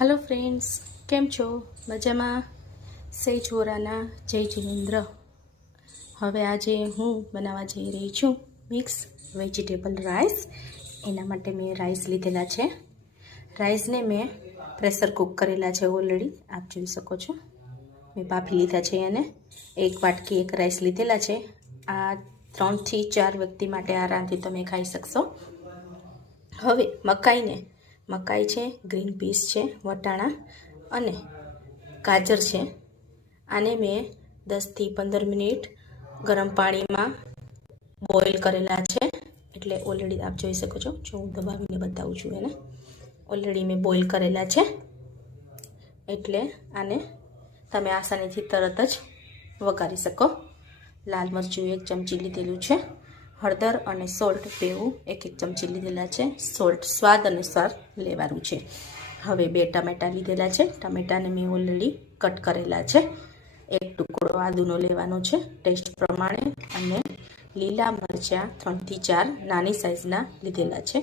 Hello friends, केम छो? मजामा? सही छोराना जय जिनेन्द्र। હવે આજે હું બનાવવા જઈ રહી છું મિક્સ વેજીટેબલ રાઈસ। એના માટે મેં રાઈસ લીધેલા છે। રાઈસને મેં પ્રેશર કુક કરેલા છે ઓલરેડી, આપ જોઈ શકો છો। મેં બાફી લીધા છે અને એક વાટકી એક રાઈસ લીધેલા છે। આ 3 થી 4 વ્યક્તિ માટે આરામથી તમે ખાઈ શકશો। હવે મકાઈ છે, ગ્રીન પીસ છે, વટાણા અને ગાજર છે। આને મેં 10 થી 15 મિનિટ ગરમ પાણીમાં બોઇલ કરેલા છે। એટલે ઓલરેડી આપ જોઈ શકો છો, જો હું દબાવીને બતાવું છું એને, ઓલરેડી મેં બોઇલ કરેલા છે। એટલે આને તમે આસાનીથી તરત જ વઘારી શકો। લાલ મરચું 1 ચમચી લીધેલું છે, હળદર અને સોલ્ટ બેવું 1 ચમચી લીધેલા છે। સોલ્ટ સ્વાદ અનુસાર લેવાનું છે। હવે 2 ટામેટા લીધેલા છે, ટામેટાને મેં ઓલરેડી કટ કરેલા છે। એક ટુકડો આદુનો લેવાનો છે ટેસ્ટ પ્રમાણે, અને લીલા મરચાં 3 થી 4 નાની સાઇઝના લીધેલા છે।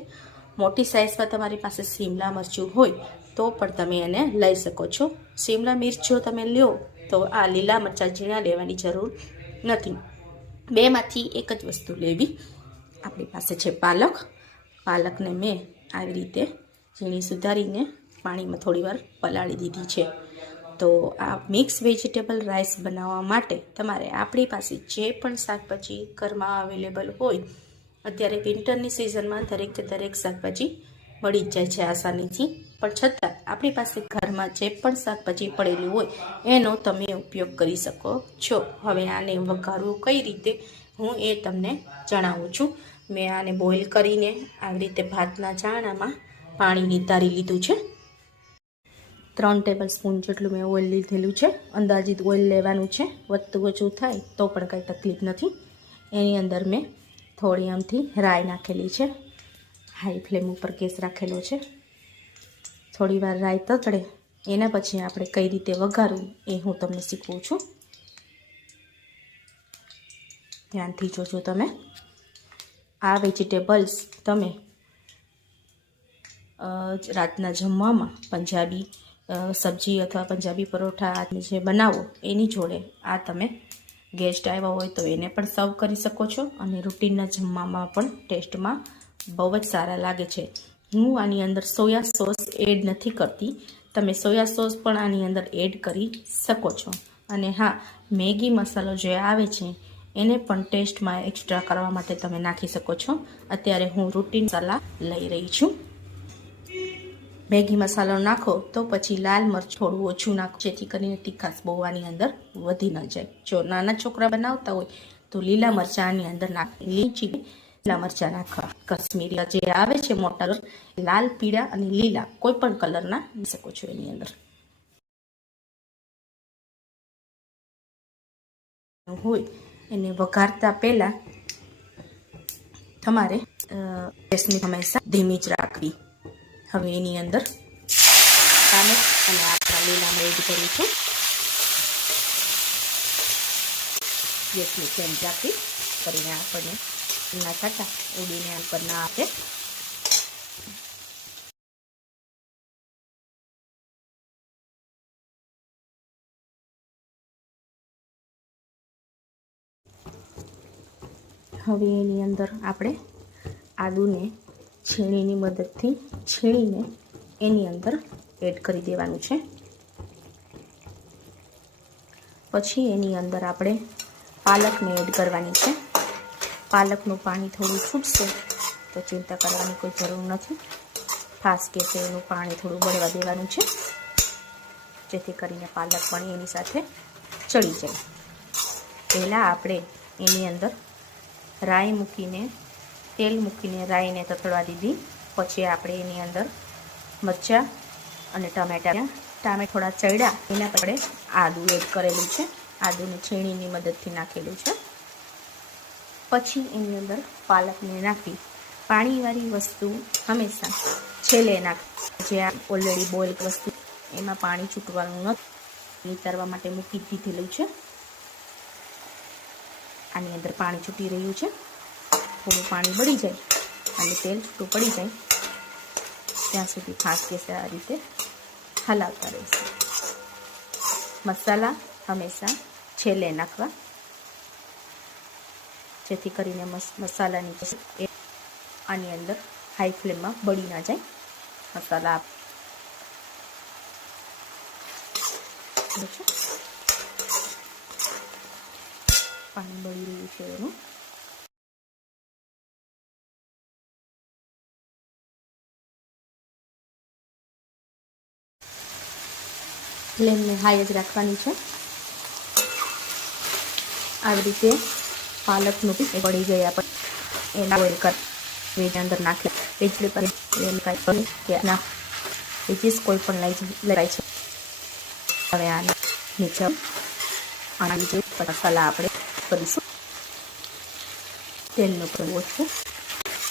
મોટી સાઇઝમાં તમારી પાસે શિમલા મરચું હોય તો પણ તમે એને લઈ શકો છો। શિમલા મિર્ચ જો તમે લ્યો તો આ લીલા મરચાં ઝીણા લેવાની જરૂર નથી, બેમાંથી એક જ વસ્તુ લેવી। આપણી પાસે છે પાલકને મેં આવી રીતે ઝીણી સુધારીને પાણીમાં થોડીવાર પલાળી દીધી છે। તો આ મિક્સ વેજીટેબલ રાઈસ બનાવવા માટે તમારે આપણી પાસે જે પણ શાકભાજી ઘરમાં અવેલેબલ હોય, અત્યારે વિન્ટરની સિઝનમાં દરેક શાકભાજી મળી જ જાય છે આસાનીથી, પણ છતાં આપણી પાસે ઘરમાં જે પણ શાકભાજી પડેલું હોય એનો તમે ઉપયોગ કરી શકો છો। હવે આને વઘારવું કઈ રીતે હું એ તમને જણાવું છું। મેં આને બોઇલ કરીને આવી રીતે ભાતના ચાણામાં પાણી નિતારી લીધું છે। 3 ટેબલ સ્પૂન જેટલું મેં ઓઇલ લીધેલું છે। અંદાજિત ઓઇલ લેવાનું છે, વધતું ઓછું થાય તો પણ કંઈ તકલીફ નથી। એની અંદર મેં થોડી આમથી રાઈ નાખેલી છે, હાઈ ફ્લેમ ઉપર ગેસ રાખેલો છે। થોડી વાર રાઈ તતડે એના પછી આપણે કઈ રીતે વઘારવું એ હું તમને શીખવું છું, ધ્યાનથી જોજો તમે। આ વેજીટેબલ્સ તમે રાતના જમવામાં પંજાબી સબ્જી અથવા પંજાબી પરોઠા જે બનાવો એની જોડે આ તમે ગેસ્ટ આવ્યા હોય તો એને પણ સર્વ કરી શકો છો, અને રૂટીનના જમવામાં પણ ટેસ્ટમાં બહુ જ સારા લાગે છે। હું આની અંદર સોયા સોસ એડ નથી કરતી, તમે સોયા સોસ પણ આની અંદર એડ કરી શકો છો। અને હા, મેગી મસાલો જે આવે છે એને પણ ટેસ્ટમાં એક્સ્ટ્રા કરવા માટે તમે નાખી શકો છો। અત્યારે હું રૂટીન મસાલા લઈ રહી છું। મેગી મસાલો નાખો તો પછી લાલ મરચ થોડું ઓછું નાખો, જેથી કરીને તીખાશ બહુ આની અંદર વધી ન જાય। જો નાના છોકરા બનાવતા હોય તો લીલા મરચાં આની અંદર નાખી, લીલા મરચાં નાખવા, કશ્મીરી જે આવે છે મોટા લાલ, પીળા અને લીલા કોઈ પણ કલરના નાખી શકો છો એની અંદર હોય। એને વઘારતા પહેલા તમારે ગેસની હંમેશા ધીમી જ રાખવી। હવે એની અંદર ટામેટ અને આપણા લીલા એડ કરું છું। ગેસની ફ્લેમ રાખી કરીને આપણને ના કાંટા ઉડીને ઉપર ના આપે। હવે એની અંદર આપણે આદુને છીણીની મદદથી છીણીને એની અંદર એડ કરી દેવાનું છે। પછી એની અંદર આપણે પાલકને એડ કરવાની છે। પાલકનું પાણી થોડું છૂટશે તો ચિંતા કરવાની કોઈ જરૂર નથી, ફાસ્ટ ગેસે એનું પાણી થોડું બળવા દેવાનું છે, જેથી કરીને પાલક પણ એની સાથે ચડી જાય। પહેલાં આપણે એની અંદર રાઈ મૂકીને તેલ મૂકીને રાઈને તતડવા દીધી, પછી આપણે એની અંદર મરચાં અને ટામેટા થોડા ચડ્યા એના આપણે આદુ એડ કરેલું છે, આદુને છીણીની મદદથી નાખેલું છે। પછી એની અંદર પાલકને નાખી, પાણીવાળી વસ્તુ હંમેશા છેલ્લે નાખી, જે ઓલરેડી બોઇલ વસ્તુ એમાં પાણી છૂટવાનું નથી, નીતારવા માટે મૂકી દીધેલું છે। આની અંદર પાણી છૂટી રહ્યું છે, થોડું પાણી બળી જાય અને તેલ છૂટું પડી જાય ત્યાં સુધી ફાસ્ટ ગેસે આ રીતે હલાવતા રહીશું. મસાલા હંમેશા છેલ્લે નાખવા, જેથી કરીને મસાલાની આની અંદર હાઈ ફ્લેમમાં બળી ના જાય. મસાલા પાણી બળી રહ્યું છે એનું. ફ્લેમને હાઈ જ રાખવાની છે. આવી રીતે પાલકનું બી બળી ગયા પછી એના બોઇલ કર વેજ અંદર નાખી વેજીટેબલ કે ના વેજીસ કોઈ પણ લઈ છે. હવે આને નીચે આના જે મસાલા આપણે કરીશું. તેલનું પણ ઓછું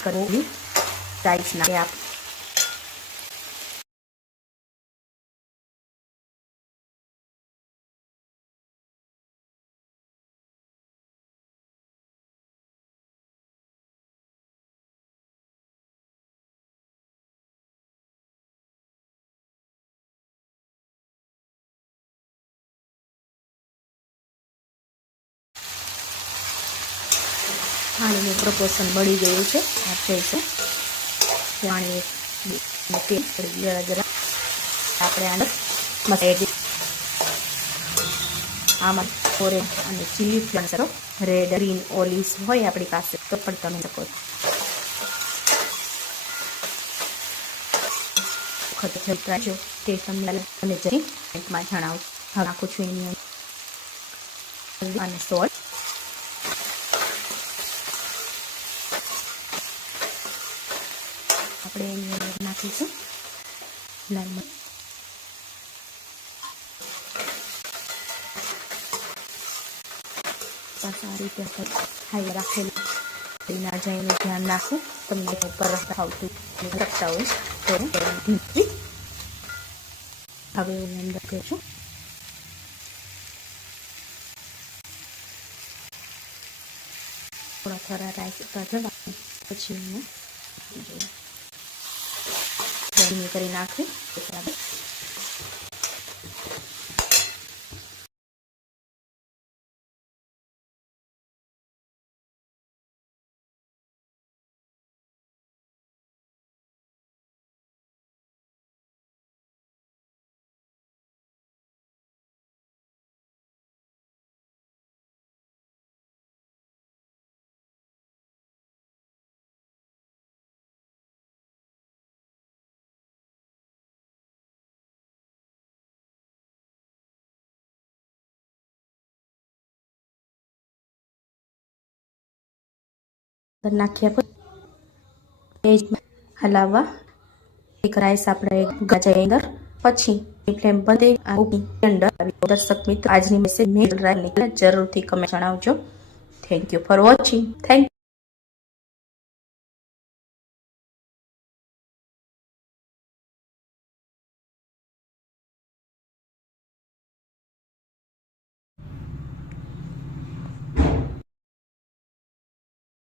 કરવું, રાઈસ નાખી આપ પાણીનું પ્રપોર્શન બળી ગયું છે. આ છે પાણી મૂકી જરા આપણે આને મસાલા આમાં ઓરેન્જ અને chilli flavour red green olives હોય આપણી પાસે તો પણ તમે શકો. જો તે તમને અને જરી માં જણાવું. હવે નાખું છું એની અંદર અને સોલ્ટ. આપણે એની અંદર નાખીશું લાલ મરચ. આ રીતે હાઈ રાખેલી ના જાય એનું ધ્યાન રાખવું. તમને ઉપર આવતું રાખતા હોય તો હવે એની અંદર કહીશું થોડા થોડા રાઈસ જવા પછી એને ગરમી કરી નાખી. નાખ્યા પછી હલાવવા. એક રાઈસ આપણે ગાજર અંદર પછી ફ્લેમ બંધ અંદર. દર્શક મિત્રો આજની મેસેજ મેં જરૂરથી કમેન્ટ જણાવજો. Thank you for watching. Thank